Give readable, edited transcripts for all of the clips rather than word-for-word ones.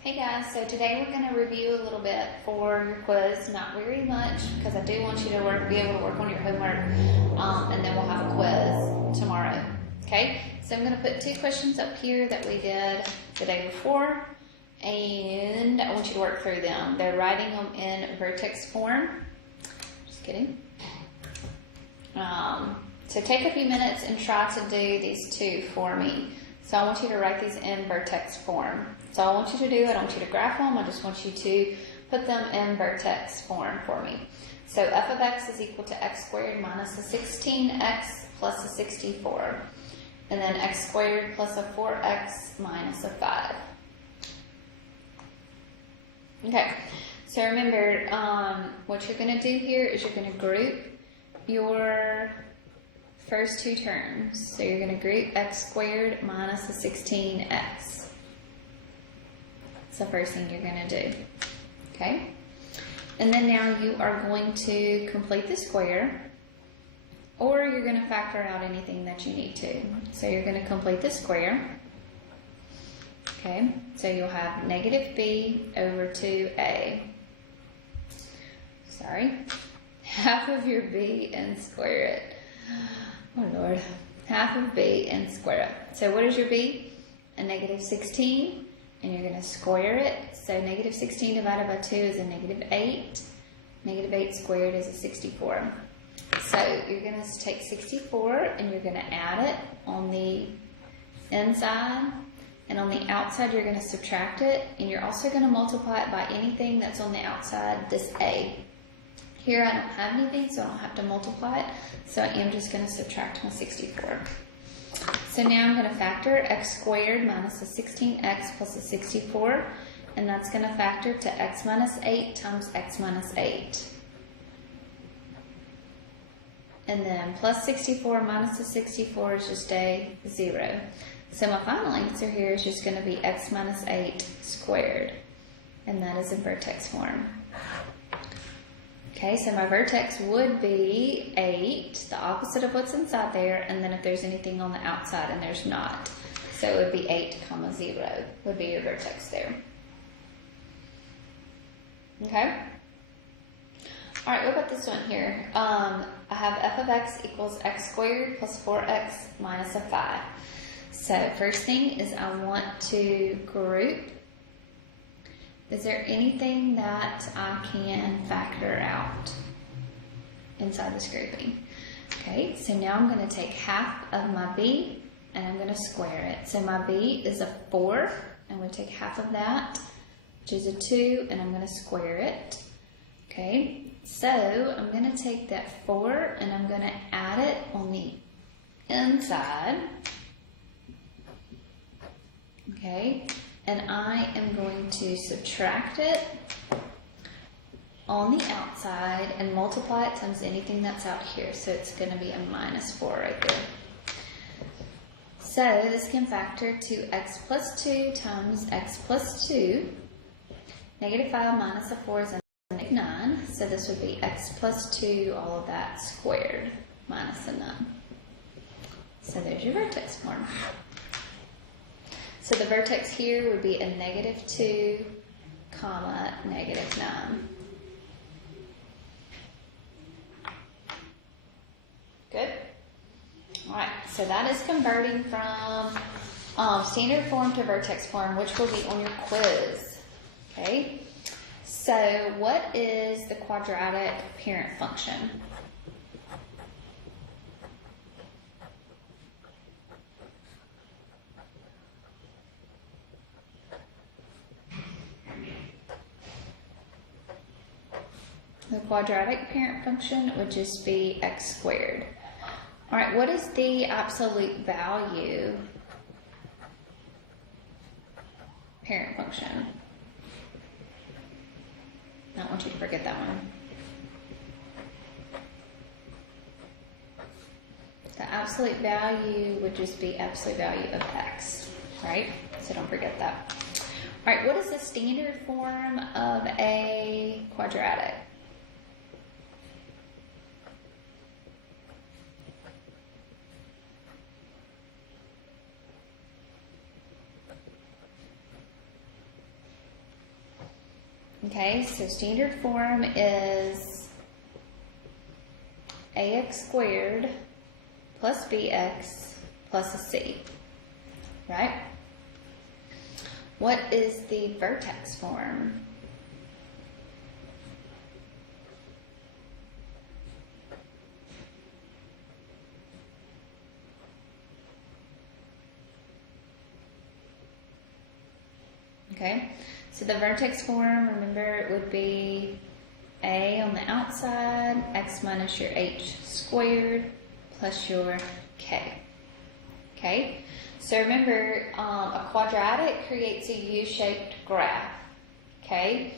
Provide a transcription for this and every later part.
Hey guys, so today we're going to review a little bit for your quiz, not very much because I do want you to be able to work on your homework, and then we'll have a quiz tomorrow. Okay, so I'm going to put 2 questions up here that we did the day before, and I want you to work through them. They're writing them in Vertex Form. Just kidding. So take a few minutes and try to do these 2 for me. So I want you to write these in Vertex Form. So I want you to do, I don't want you to graph them, I just want you to put them in Vertex Form for me. So f of x is equal to x squared minus a 16x plus a 64. And then x squared plus a 4x minus a 5. Okay, so remember, what you're going to do here is you're going to group your first 2 terms. So you're going to group x squared minus a 16x. That's the first thing you're going to do. Okay? And then now you are going to complete the square, or you're going to factor out anything that you need to. So you're going to complete the square. Okay? So you'll have negative b over 2a. Sorry. Half of your b and square it. Oh Lord, half of b and square it. So what is your b? A negative 16, and you're going to square it. So negative 16 divided by 2 is a negative 8. Negative 8 squared is a 64. So you're going to take 64 and you're going to add it on the inside, and on the outside you're going to subtract it, and you're also going to multiply it by anything that's on the outside, this a. Here I don't have anything, so I don't have to multiply it. So I am just going to subtract my 64. So now I'm going to factor x squared minus a 16x plus a 64. And that's going to factor to x minus 8 times x minus 8. And then plus 64 minus a 64 is just a 0. So my final answer here is just going to be x minus 8 squared. And that is in Vertex Form. Okay, so my vertex would be 8, the opposite of what's inside there, and then if there's anything on the outside, and there's not. So it would be 8, 0 would be your vertex there. Okay? Alright, what about this one here? I have f of x equals x squared plus 4x minus a 5. So first thing is I want to group. Is there anything that I can factor out inside this grouping? Okay, so now I'm going to take half of my b and I'm going to square it. So my b is a 4. I'm going to take half of that, which is a 2, and I'm going to square it. Okay, so I'm going to take that 4 and I'm going to add it on the inside. Okay. And I am going to subtract it on the outside and multiply it times anything that's out here. So it's going to be a minus 4 right there. So this can factor to x plus 2 times x plus 2. Negative 5 minus a 4 is a negative 9. So this would be x plus 2, all of that squared, minus a 9. So there's your vertex form. So the vertex here would be a negative 2, comma, negative 9. Good? Alright, so that is converting from standard form to vertex form, which will be on your quiz. Okay? So what is the quadratic parent function? The quadratic parent function would just be x squared. All right, what is the absolute value parent function? I don't want you to forget that one. The absolute value would just be absolute value of x, right? So don't forget that. All right, what is the standard form of a quadratic? Okay, so standard form is ax squared plus bx plus a c, right? What is the vertex form? Okay, so the vertex form, remember, it would be a on the outside, x minus your h squared plus your k. Okay, so remember, a quadratic creates a U-shaped graph. Okay,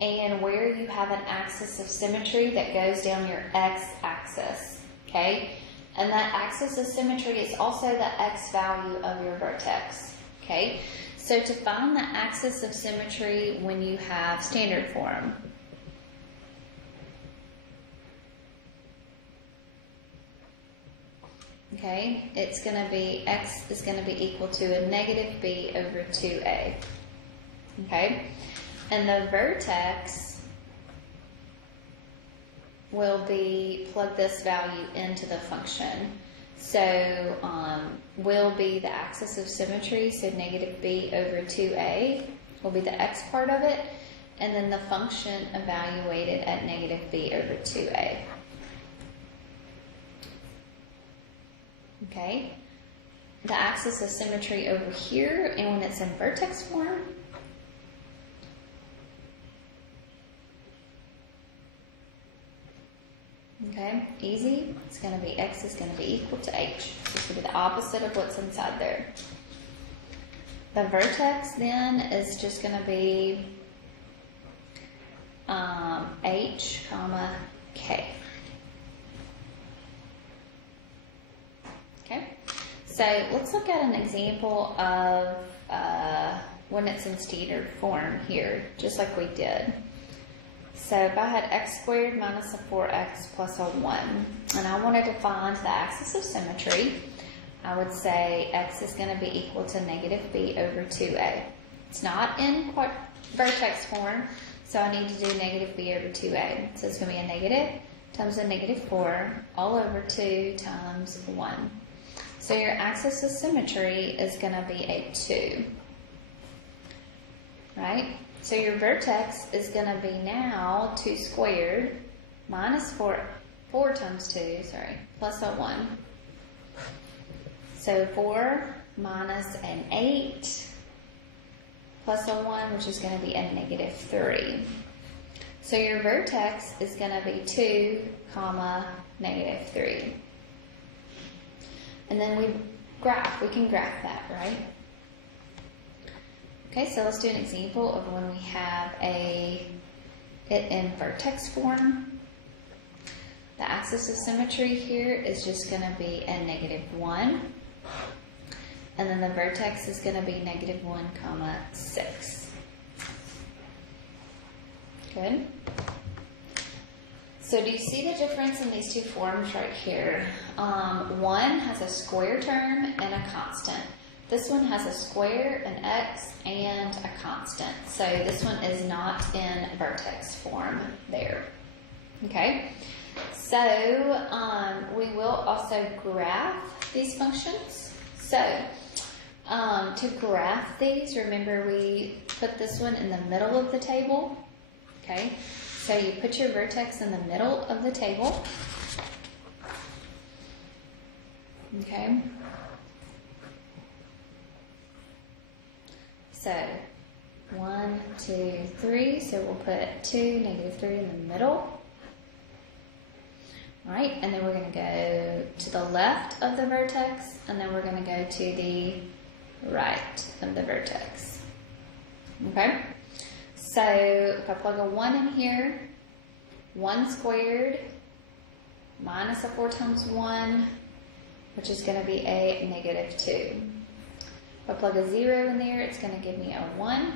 and where you have an axis of symmetry that goes down your x-axis. Okay, and that axis of symmetry is also the x value of your vertex. Okay. So to find the axis of symmetry when you have standard form, okay, it's going to be x is going to be equal to a negative b over 2a. Okay, and the vertex will be, plug this value into the function. So will be the axis of symmetry, so negative b over 2a will be the x part of it, and then the function evaluated at negative b over 2a. Okay, the axis of symmetry over here, and when it's in vertex form, okay, easy. It's going to be x is going to be equal to h. This will be the opposite of what's inside there. The vertex then is just going to be h comma k. Okay, so let's look at an example of when it's in standard form here, just like we did. So if I had x squared minus a 4x plus a 1, and I wanted to find the axis of symmetry, I would say x is going to be equal to negative b over 2a. It's not in vertex form, so I need to do negative b over 2a. So it's going to be a negative times a negative 4 all over 2 times 1. So your axis of symmetry is going to be a 2, right? So your vertex is going to be now 2 squared minus 4 times 2, plus a 1. So 4 minus an 8 plus a 1, which is going to be a negative 3. So your vertex is going to be 2 comma negative 3. And then we can graph that, right? Okay, so let's do an example of when we have it in vertex form. The axis of symmetry here is just going to be a negative 1. And then the vertex is going to be negative 1 comma 6. Good. So do you see the difference in these two forms right here? One has a square term and a constant. This one has a square, an x, and a constant. So this one is not in vertex form there. Okay? So we will also graph these functions. So to graph these, remember we put this one in the middle of the table. Okay? So you put your vertex in the middle of the table. Okay? So 1, 2, 3. So we'll put 2, negative 3 in the middle. All right, and then we're going to go to the left of the vertex, and then we're going to go to the right of the vertex. Okay? So if I plug a 1 in here, 1 squared minus a 4 times 1, which is going to be a negative 2. If I plug a 0 in there, it's going to give me a 1.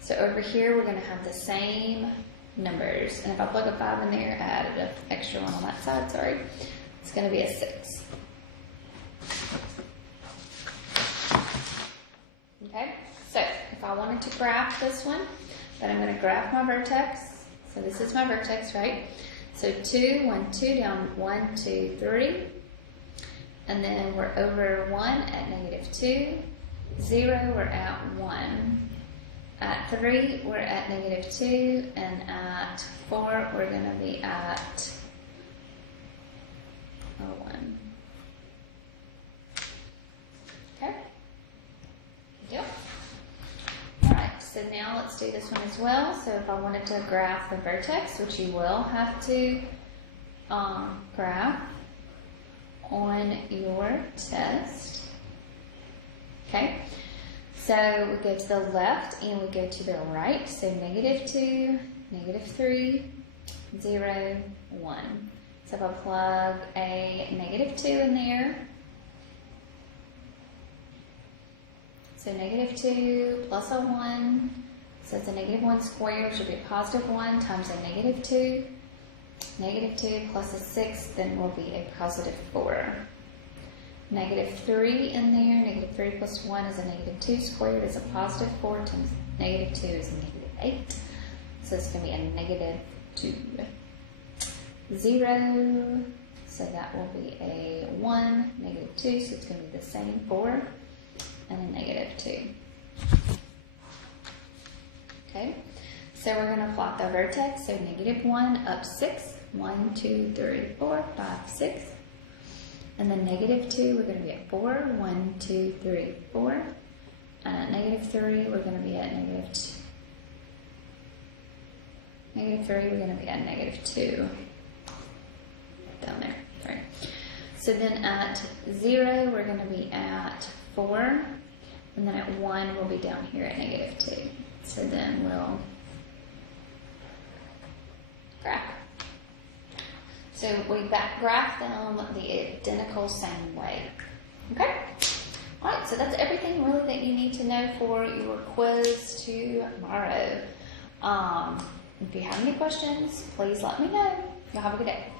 So over here, we're going to have the same numbers. And if I plug a 5 in there, I added an extra 1 on that side, sorry. It's going to be a 6. Okay, so if I wanted to graph this one, but I'm going to graph my vertex. So this is my vertex, right? So 2, 1, 2, down 1, 2, 3. And then we're over 1 at -2. 0, we're at 1. At 3, we're at -2. And at 4, we're going to be at 1. Okay? Good deal. Alright, so now let's do this one as well. So if I wanted to graph the vertex, which you will have to graph on your test. Okay, so we go to the left and we go to the right. So -2, -3, 0, 1. So if I plug a -2 in there, so -2 plus a 1, so it's a -1 squared, which would be a +1 times a -2. -2 plus a 6 then will be a +4. -3 in there, -3 plus 1 is a -2 squared, is a +4 times -2 is a -8. So it's going to be a -2. 0, so that will be a 1, -2, so it's going to be the same 4, and a -2. Okay, so we're going to plot the vertex, so -1 up 6, 1, 2, 3, 4, 5, 6. And then -2, we're going to be at 4, 1, 2, 3, 4. And at -3, we're going to be at -2. -3, we're going to be at -2. Down there, right. So then at 0, we're going to be at 4. And then at 1, we'll be down here at -2. So then we'll graph. So we graph them the identical same way. Okay? Alright, so that's everything really that you need to know for your quiz tomorrow. If you have any questions, please let me know. Y'all have a good day.